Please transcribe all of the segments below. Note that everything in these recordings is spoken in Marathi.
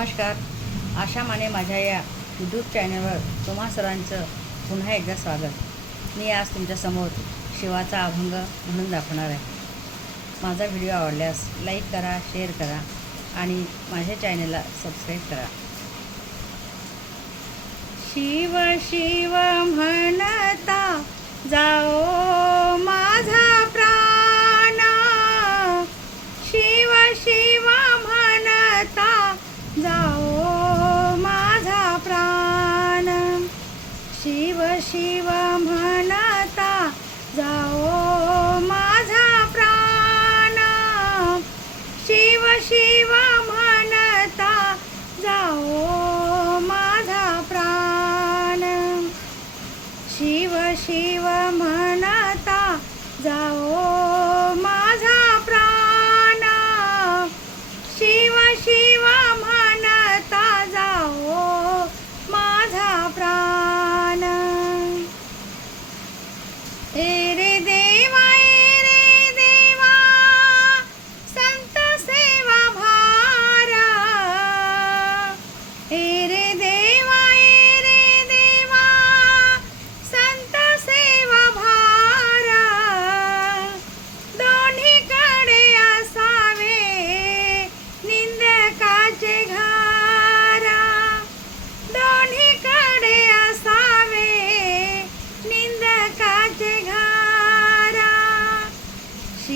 नमस्कार. आशा माने माझ्या या यूट्यूब चॅनलवर तुम्हा सर्वांचं पुन्हा एकदा स्वागत. मी आज तुमच्यासमोर शिवाचा अभंग म्हणून दाखवणार आहे. माझा व्हिडिओ आवडल्यास लाईक करा शेअर करा आणि माझ्या चॅनलला सबस्क्राईब करा. शिव शिव म्हण शिव शिव म्हणता जाओ माझा प्राण. शिव शिव म्हणता जाओ माझा प्राण. शिव शिव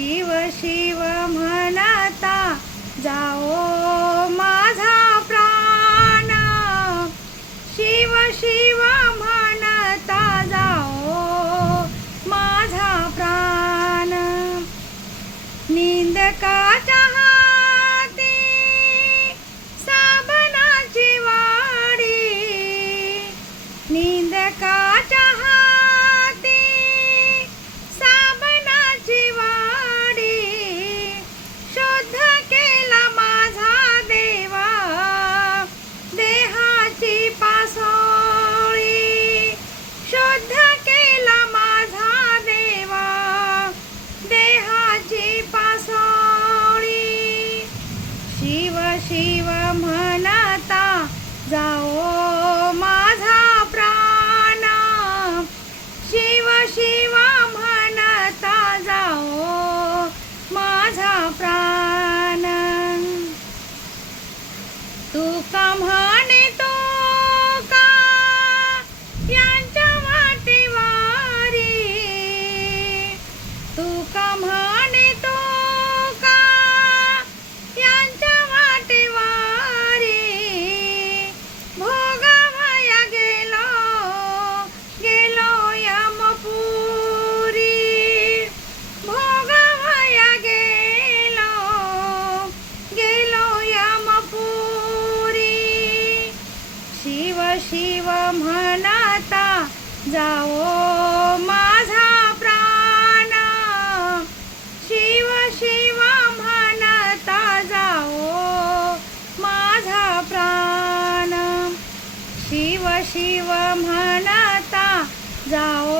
शिव शिव म्हणता जाओ माझा प्राण. शिव शिव म्हणता जाओ माझा प्राण. निंदकाच्या to come home. जाओ माझा प्राण. शिव शिव म्हणता जाओ माझा प्राण. शिव शिव म्हणता जाओ